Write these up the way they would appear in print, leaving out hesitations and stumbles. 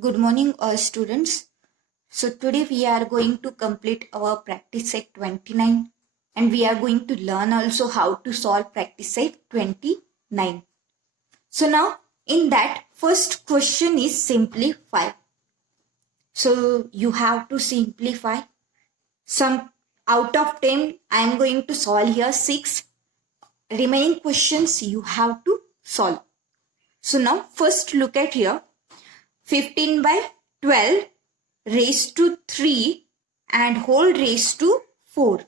Good morning, all students. So today we are going to complete our practice set 29 and we are going to learn also how to solve practice set 29. So now in that first question is simplify. So you have to simplify some out of 10. I am going to solve here 6 remaining questions you have to solve. So now first look at here 15 by 12 raised to 3 and whole raised to 4.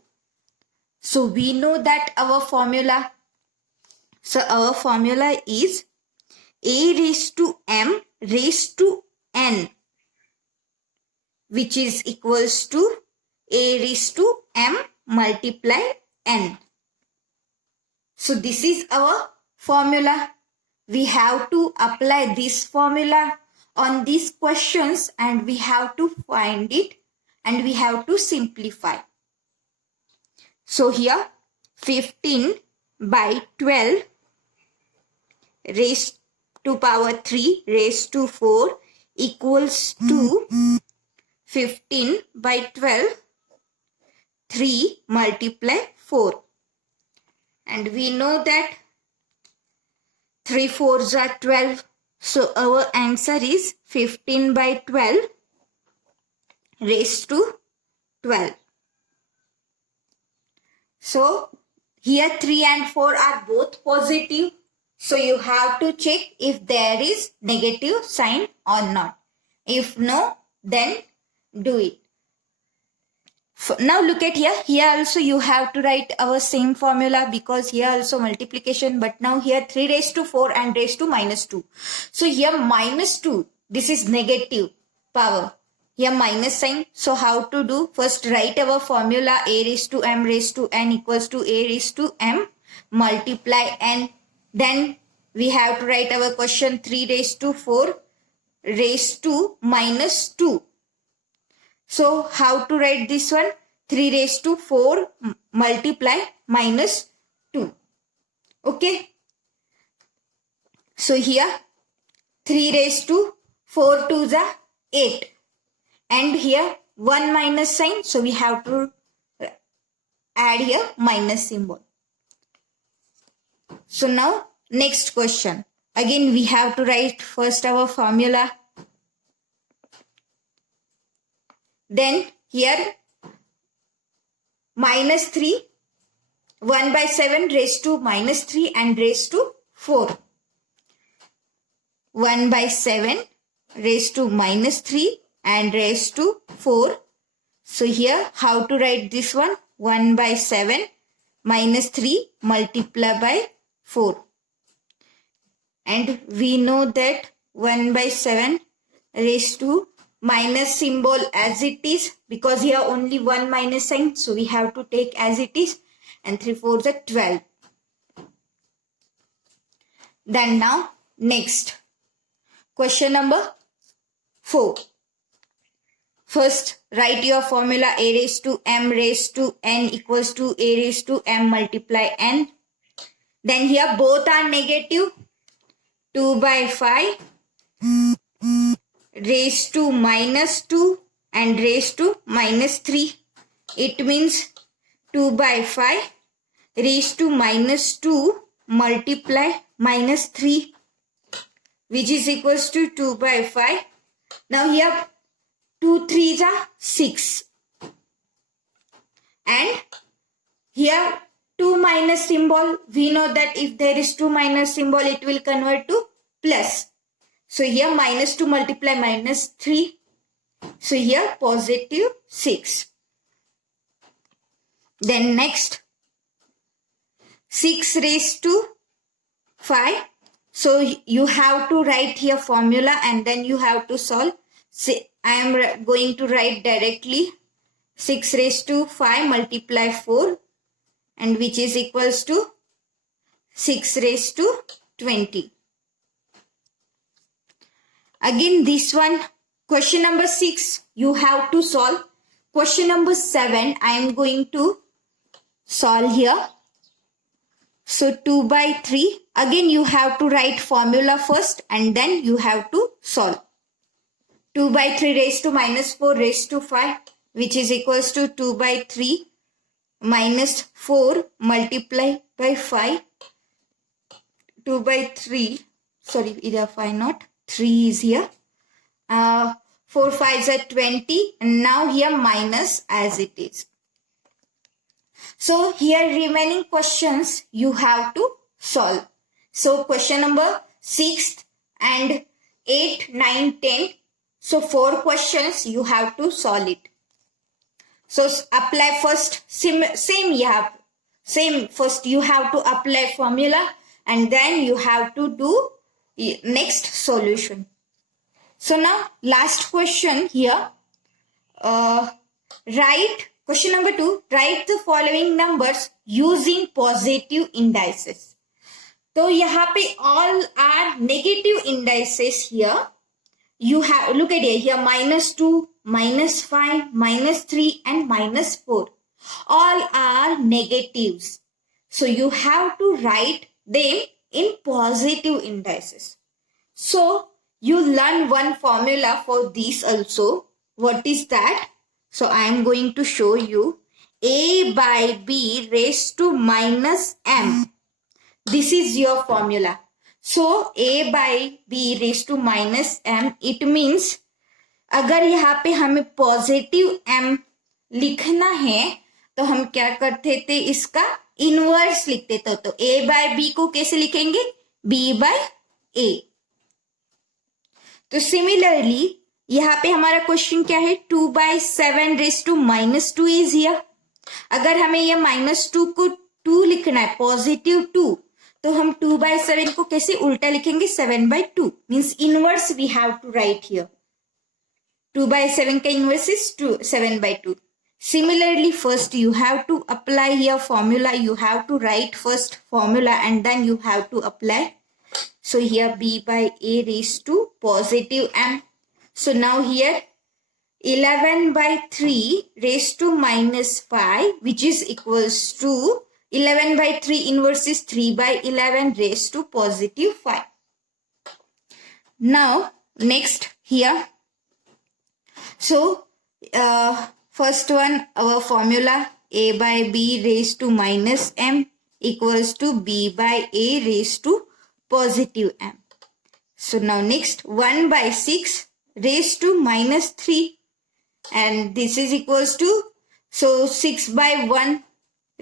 So we know that our formula. So our formula is a raised to m raised to n, which is equals to a raised to m multiply n. So this is our formula. We have to apply this formula on these questions and we have to find it and we have to simplify. So here 15 by 12 raised to power 3 raised to 4 equals to 15 by 12 3 multiply 4. And we know that 3 4s are 12. So our answer is 15 by 12 raised to 12. So here 3 and 4 are both positive. So you have to check if there is negative sign or not. If no, then do it. Now look at here. Here also you have to write our same formula because here also multiplication. But now here 3 raised to 4 and raised to minus 2. So here minus 2. This is negative power. Here minus sign. So how to do? First write our formula a raised to m raised to n equals to a raised to m multiply n. Then we have to write our question 3 raised to 4 raised to minus 2. So how to write this one? 3 raised to 4 multiply minus 2. Okay. So here 3 raised to 4 2s are 8. And here 1 minus sign. So we have to add here minus symbol. So now next question. Again we have to write first our formula. Then here minus 3, 1 by 7 raised to minus 3 and raised to 4. 1 by 7 raised to minus 3 and raised to 4. So here how to write this one? 1 by 7 minus 3 multiply by 4. And we know that 1 by 7 raised to minus symbol as it is because here only 1 minus sign. So we have to take as it is and 3 4s are 12. Then now next question number 4. First write your formula a raised to m raised to n equals to a raised to m multiply n. Then here both are negative. 2 by 5 raised to minus 2 and raised to minus 3. It means 2 by 5 raised to minus 2 multiply minus 3, which is equals to 2 by 5. Now here 2 3s are 6. And here 2 minus symbol. We know that if there is 2 minus symbol, it will convert to plus. So here minus 2 multiply minus 3. So here positive 6. Then next 6 raised to 5. So you have to write here formula and then you have to solve. I am going to write directly 6 raised to 5 multiply 4 and which is equals to 6 raised to 20. Again this one question number 6 you have to solve. Question number 7 I am going to solve here. So 2 by 3. Again you have to write formula first and then you have to solve. 2 by 3 raised to minus 4 raised to 5, which is equals to 2 by 3 minus 4 multiplied by 5. 2 by 3, sorry, either 5 not, 3 is here. 4 5s are 20, and now here minus as it is. So here remaining questions you have to solve. So question number 6 and 8, 9, 10. So 4 questions you have to solve it. So apply first, same first you have to apply formula and then you have to do next solution. So now last question here, write question number 2, write the following numbers using positive indices. तो यहाँ पे all are negative indices here. You have, look at here, minus 2, minus 5, minus 3 and minus 4. All are negatives. So you have to write them in positive indices. So you learn one formula for these also. What is that? So I am going to show you. A by B raised to minus M. This is your formula. So A by B raised to minus M, it means अगर यहाँ पे हमें positive M लिखना है तो हम क्या करते थे, इसका इनवर्स लिखते थे. तो A by B को कैसे लिखेंगे, B by A. तो सिमिलरली यहाँ पे हमारा क्वेश्चन क्या है, 2 by 7 raised to minus 2 is here. अगर हमें यह minus 2 को 2 लिखना है, पॉजिटिव 2, तो हम 2 by 7 को कैसे उल्टा लिखेंगे, 7 by 2. Means inverse we have to write here. 2 by 7 का inverse is 7 by 2. Similarly, first you have to apply here formula. You have to write first formula and then you have to apply. So here B by A raised to positive M. So now here 11 by 3 raised to minus 5, which is equals to 11 by 3 inverse is 3 by 11 raised to positive 5. Now next here. So first one, our formula A by B raised to minus M equals to B by A raised to positive M. So now next 1 by 6 raised to minus 3, and this is equals to, so 6 by 1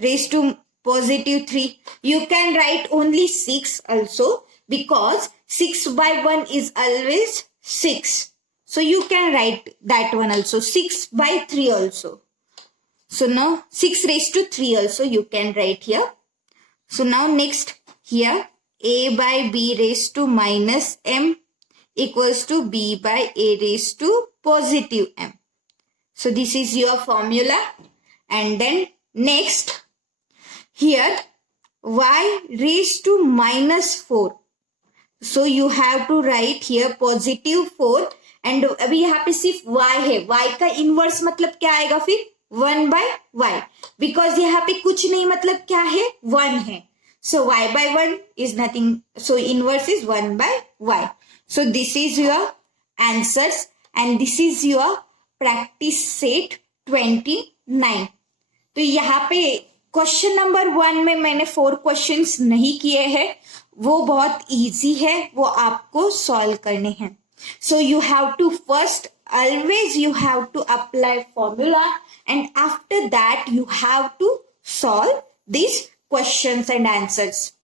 raised to positive 3. You can write only 6 also, because 6 by 1 is always 6. So you can write that one also, 6 by 3 also. So now 6 raised to 3 also you can write here. So now next here A by B raised to minus M equals to B by A raised to positive M. So this is your formula. And then next here Y raised to minus 4. So you have to write here positive 4. And अभी यहाँ पे सिर्फ y है, y का inverse मतलब क्या आएगा फिर 1 by y, बिकॉज यहाँ पे कुछ नहीं मतलब क्या है 1 है. सो y by 1 is nothing, so inverse is 1 by y. So this is your answers and this is your practice set 29. तो यहाँ पे क्वेश्चन नंबर 1 में मैंने 4 क्वेश्चंस नहीं किए हैं, वो बहुत इजी है, वो आपको सॉल्व करने हैं. So you have to first, always you have to apply formula, and after that you have to solve these questions and answers.